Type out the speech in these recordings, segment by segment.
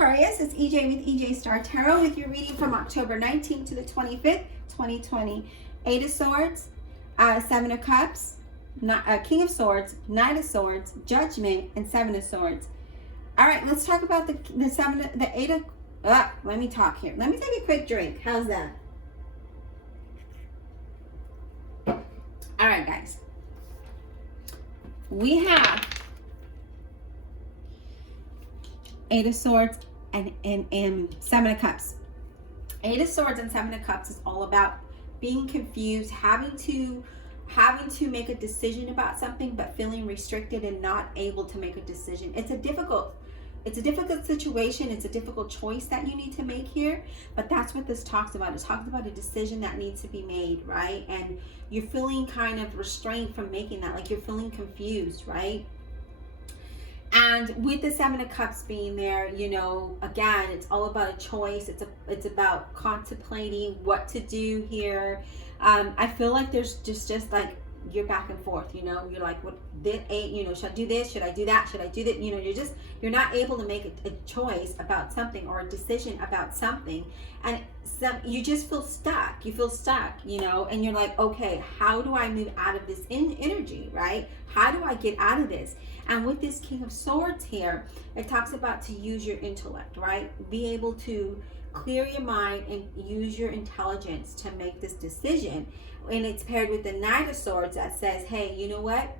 Aquarius, it's EJ with EJ Star Tarot with your reading from October 19th to the 25th, 2020. Eight of Swords, Seven of Cups, King of Swords, Knight of Swords, Judgment, and Seven of Swords. All right, let's talk about the Eight of... let me talk here. Let me take a quick drink. How's that? All right, guys. We have Eight of Swords and Seven of Cups. Eight of Swords and Seven of Cups is all about being confused, having to make a decision about something, but feeling restricted and not able to make a decision. It's a difficult situation. It's a difficult choice that you need to make here, but that's what this talks about. It talks about a decision that needs to be made, right? And you're feeling kind of restrained from making that, like you're feeling confused, right? And with the Seven of Cups being there, you know, again, it's all about a choice. It's about contemplating what to do here. I feel like there's just like you're back and forth, you know, you're like, what, you know, should I do this? Should I do that? Should I do that? You know, you're not able to make a choice about something or a decision about something. And you just feel stuck. You feel stuck, you know, and you're like, okay, how do I move out of this energy, right? How do I get out of this? And with this King of Swords here, it talks about to use your intellect, right? Be able to clear your mind and use your intelligence to make this decision. And it's paired with the Knight of Swords that says, hey, you know what?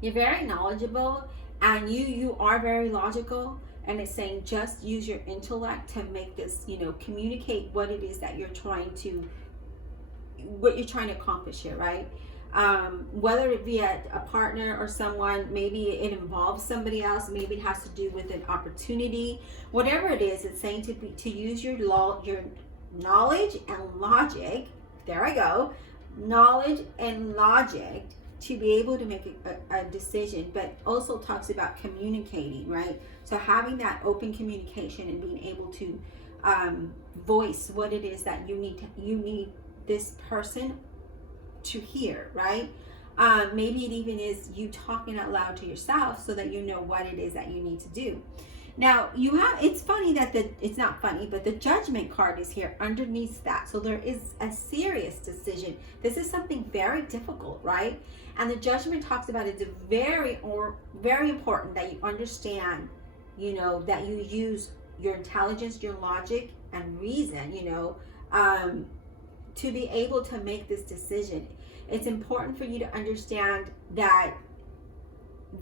You're very knowledgeable and you are very logical. And it's saying just use your intellect to make this, you know, communicate what it is that you're trying to accomplish here, right? Whether it be a partner or someone, maybe it involves somebody else, maybe it has to do with an opportunity, whatever it is, it's saying to use your knowledge and logic, there I go, knowledge and logic to be able to make a decision, but also talks about communicating, right? So having that open communication and being able to voice what it is that you need this person to hear, right? Maybe it even is you talking out loud to yourself so that you know what it is that you need to do. Now it's funny that it's not funny, but the Judgment card is here underneath that. So there is a serious decision. This is something very difficult, right? And the Judgment talks about it's very important that you understand, you know, that you use your intelligence, your logic and reason, you know, to be able to make this decision. It's important for you to understand that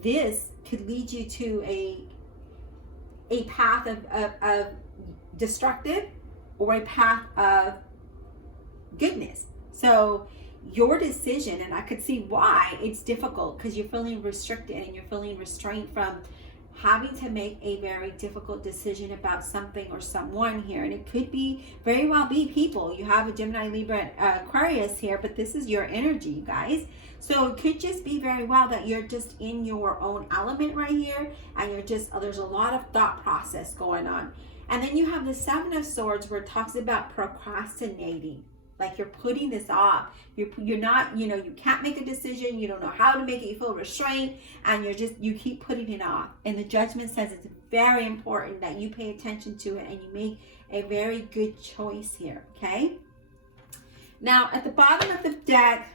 this could lead you to a path of destructive or a path of goodness. So your decision, and I could see why it's difficult, because you're feeling restricted and you're feeling restrained from having to make a very difficult decision about something or someone here. And it could very well be people. You have a Gemini, Libra, Aquarius here, but this is your energy, you guys. So it could just be very well that you're just in your own element right here, and there's a lot of thought process going on. And then you have the Seven of Swords where it talks about procrastinating. Like you're putting this off. You're not, you know, you can't make a decision. You don't know how to make it. You feel restrained and you keep putting it off. And the Judgment says it's very important that you pay attention to it and you make a very good choice here, okay? Now, at the bottom of the deck,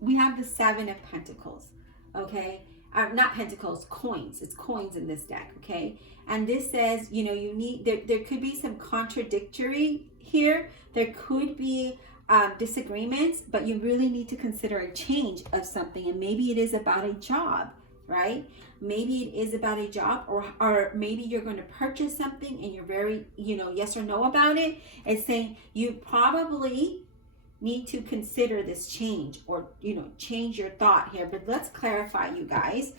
we have the Seven of Pentacles, okay? Not pentacles, coins. It's coins in this deck, okay? And this says, you know, there could be some contradictory here. There could be disagreements, but you really need to consider a change of something. And maybe it is about a job, right? Maybe it is about a job, or maybe you're going to purchase something and you're very, you know, yes or no about it. It's saying you probably need to consider this change, or, you know, change your thought here. But let's clarify, you guys.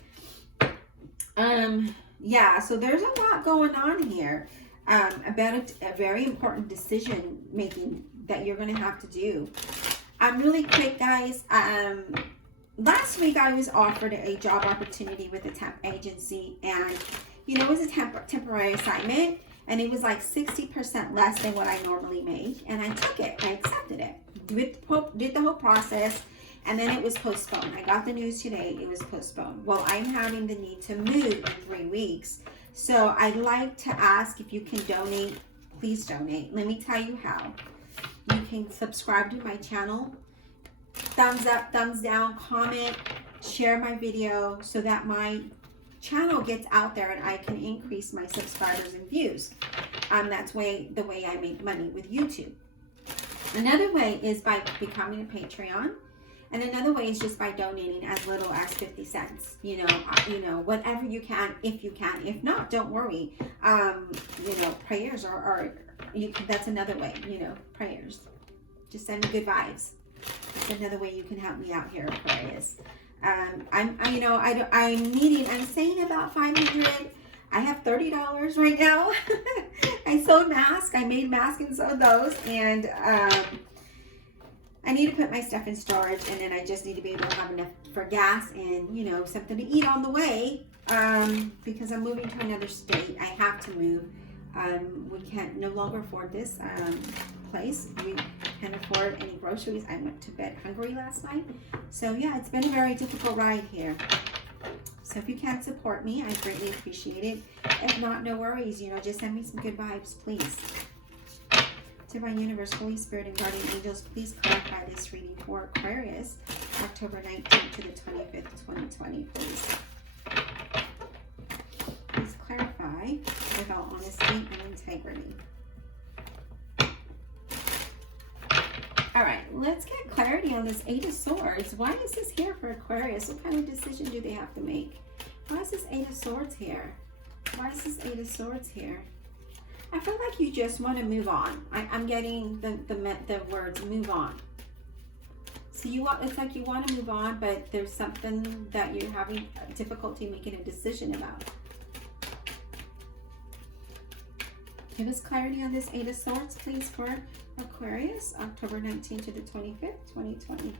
Yeah, so there's a lot going on here about a very important decision making that you're going to have to do. Really quick, guys. Last week I was offered a job opportunity with a temp agency, and you know, it was a temporary assignment, and it was like 60% less than what I normally make, and I took it. I accepted it. Did the whole process, and then it was postponed. I got the news today it was postponed. Well, I'm having the need to move in 3 weeks. So I'd like to ask if you can donate. Please donate. Let me tell you how. You can subscribe to my channel, thumbs up, thumbs down, comment, share my video so that my channel gets out there and I can increase my subscribers and views. That's the way I make money with YouTube. Another way is by becoming a Patreon. And another way is just by donating as little as 50 cents. You know, whatever you can, if you can. If not, don't worry. You know, prayers that's another way, you know, prayers. Just send me good vibes. That's another way you can help me out here, Aquarius. I'm saying about 500. I have $30 right now. I sewed masks. I made masks and sewed those. And I need to put my stuff in storage. And then I just need to be able to have enough for gas and, you know, something to eat on the way. Because I'm moving to another state. I have to move. We can't no longer afford this place. We can't afford any groceries. I went to bed hungry last night. So yeah, it's been a very difficult ride here. So if you can support me, I greatly appreciate it. If not, no worries. You know, just send me some good vibes, please. Divine Universe, Holy Spirit, and Guardian Angels, please clarify this reading for Aquarius, October 19th to the 25th, 2020, please. Please clarify with all honesty and integrity. All right, let's get clarity on this Eight of Swords. Why is this here for Aquarius? What kind of decision do they have to make? Why is this Eight of Swords here? Why is this Eight of Swords here? I feel like you just want to move on. I'm getting the words move on. So it's like you want to move on, but there's something that you're having difficulty making a decision about. Give us clarity on this Eight of Swords, please, for Aquarius, October 19th to the 25th, 2020.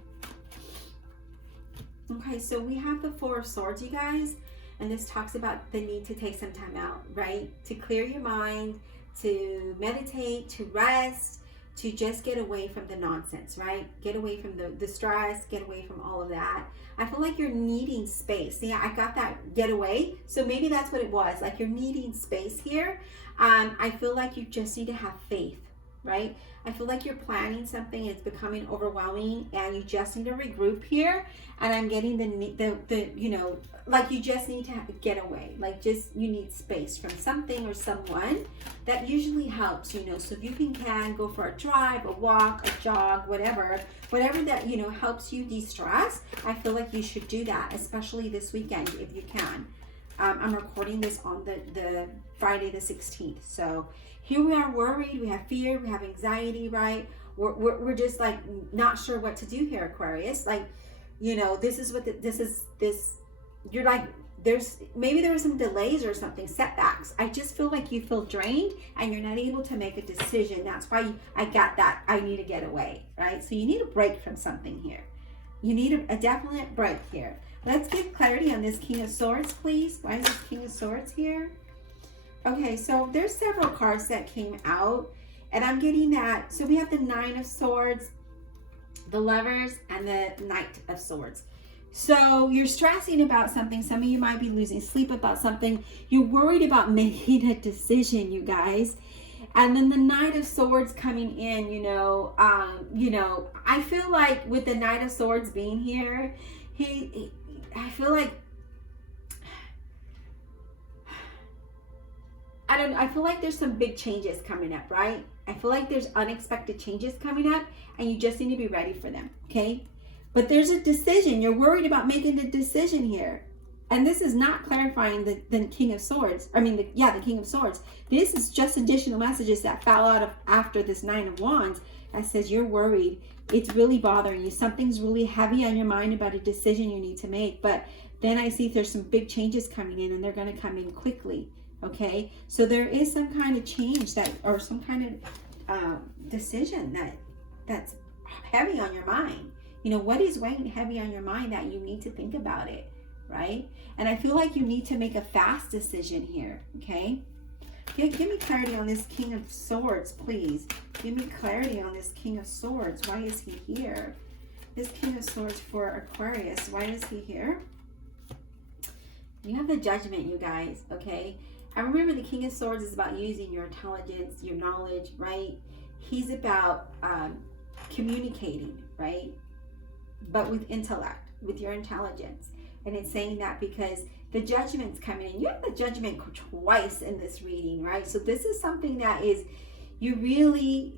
Okay, so we have the Four of Swords, you guys, and this talks about the need to take some time out, right? To clear your mind, to meditate, to rest, to just get away from the nonsense, right? Get away from the stress, get away from all of that. I feel like you're needing space. See, I got that get away. So maybe that's what it was. Like you're needing space here. I feel like you just need to have faith, right? I feel like you're planning something, it's becoming overwhelming, and you just need to regroup here. And I'm getting the you know, like you just need to get away. Like just, you need space from something or someone. That usually helps, you know. So if you can go for a drive, a walk, a jog, whatever that, you know, helps you de-stress, I feel like you should do that, especially this weekend if you can. I'm recording this on the Friday the 16th. So here we are worried, we have fear, we have anxiety, right? We're just like not sure what to do here, Aquarius. Like, you know, this is what you're like, maybe there were some delays or something, setbacks. I just feel like you feel drained and you're not able to make a decision. That's why I got that I need to get away, right? So you need a break from something here. You need a definite break here. Let's get clarity on this King of Swords, please. Why is this King of Swords here? Okay, so there's several cards that came out, and I'm getting that. So we have the Nine of Swords, the Lovers, and the Knight of Swords. So you're stressing about something. Some of you might be losing sleep about something. You're worried about making a decision, you guys. And then the Knight of Swords coming in, you know, I feel like with the Knight of Swords being here, I feel like, I feel like there's some big changes coming up, right? I feel like there's unexpected changes coming up and you just need to be ready for them, okay? But there's a decision. You're worried about making the decision here. And this is not clarifying the King of Swords. I mean, the King of Swords. This is just additional messages that fell out of after this Nine of Wands that says you're worried. It's really bothering you. Something's really heavy on your mind about a decision you need to make. But then I see there's some big changes coming in and they're going to come in quickly. Okay, so there is some kind of change or some kind of decision that's heavy on your mind. You know, what is weighing heavy on your mind that you need to think about it, right? And I feel like you need to make a fast decision here, okay? Give me clarity on this King of Swords, please. Give me clarity on this King of Swords. Why is he here? This King of Swords for Aquarius, why is he here? You have the Judgment, you guys, okay? I remember the King of Swords is about using your intelligence, your knowledge, right? He's about communicating, right? But with intellect, with your intelligence. And it's saying that because the judgment's coming in. You have the judgment twice in this reading, right? So this is something that is, you really,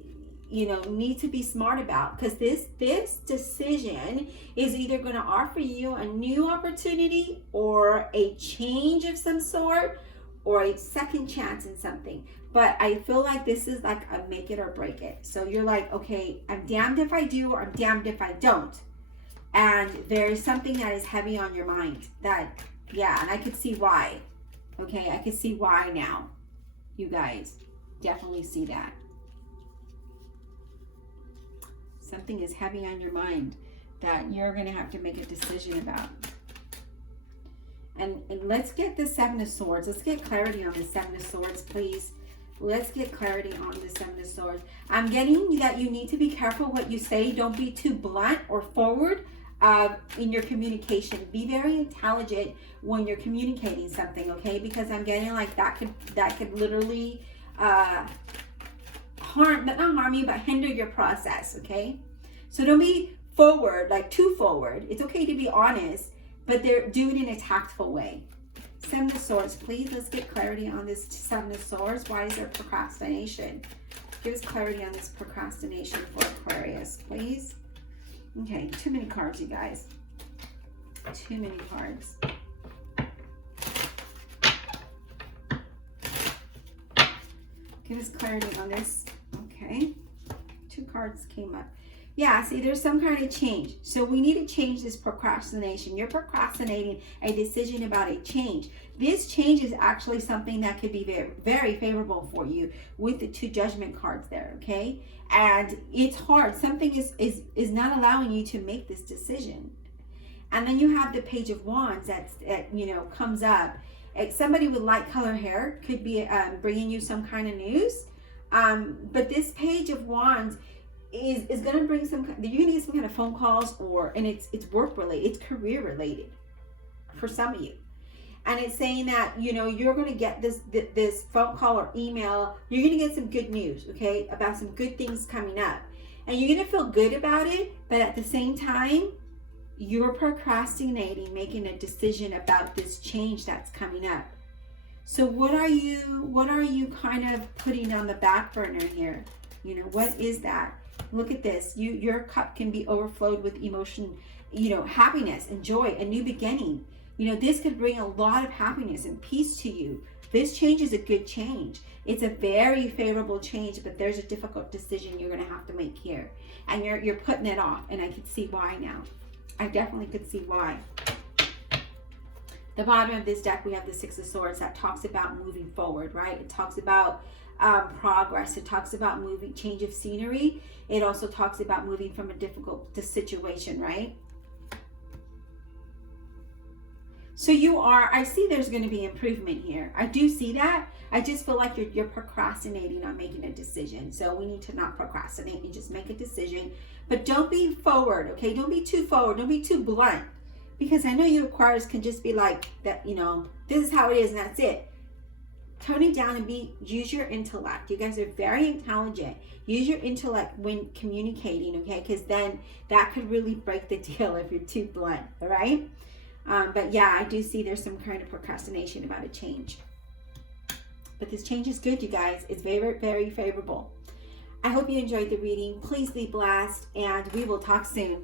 need to be smart about, because this decision is either going to offer you a new opportunity or a change of some sort or a second chance in something. But I feel like this is like a make it or break it. So you're like, okay, I'm damned if I do or I'm damned if I don't. And there's something that is heavy on your mind that, yeah, and I could see why. Okay, I could see why now. You guys definitely see that. Something is heavy on your mind that you're going to have to make a decision about. And let's get the Seven of Swords. Let's get clarity on the Seven of Swords, please. Let's get clarity on the Seven of Swords. I'm getting that you need to be careful what you say. Don't be too blunt or forward in your communication. Be very intelligent when you're communicating something, okay? Because I'm getting like that could literally not harm you, but hinder your process, okay? So don't be forward, like too forward. It's okay to be honest, but do it in a tactful way. Seven of Swords, please. Let's get clarity on this Seven of Swords. Why is there procrastination? Give us clarity on this procrastination for Aquarius, please. Okay, too many cards, you guys. Too many cards. Give us clarity on this. Okay. 2 cards came up. Yeah, see, there's some kind of change. So we need to change this procrastination. You're procrastinating a decision about a change. This change is actually something that could be very, very favorable for you with the 2 judgment cards there, okay? And it's hard. Something is not allowing you to make this decision. And then you have the Page of Wands that comes up. Somebody with light color hair could be bringing you some kind of news. But this Page of Wands is going to bring you're going to get some kind of phone calls, and it's work related, it's career related for some of you. And it's saying that, you're going to get this phone call or email. You're going to get some good news, okay, about some good things coming up. And you're going to feel good about it, but at the same time, you're procrastinating making a decision about this change that's coming up. So what are you kind of putting on the back burner here? What is that? Look at this. Your cup can be overflowed with emotion, happiness and joy, a new beginning. This could bring a lot of happiness and peace to you. This change is a good change. It's a very favorable change, but there's a difficult decision you're going to have to make here. And you're putting it off, and I can see why now. I definitely could see why. The bottom of this deck, we have the Six of Swords that talks about moving forward, right? It talks about progress. It talks about change of scenery. It also talks about moving from a difficult situation, right? So I see there's going to be improvement here. I do see that. I just feel like you're procrastinating on making a decision. So we need to not procrastinate and just make a decision. But don't be forward, okay? Don't be too forward. Don't be too blunt. Because I know you Aquarius can just be like that, this is how it is and that's it. Tone it down and use your intellect. You guys are very intelligent. Use your intellect when communicating, okay? Because then that could really break the deal if you're too blunt, all right? But yeah, I do see there's some kind of procrastination about a change. But this change is good, you guys. It's very, very favorable. I hope you enjoyed the reading. Please be blessed, and we will talk soon.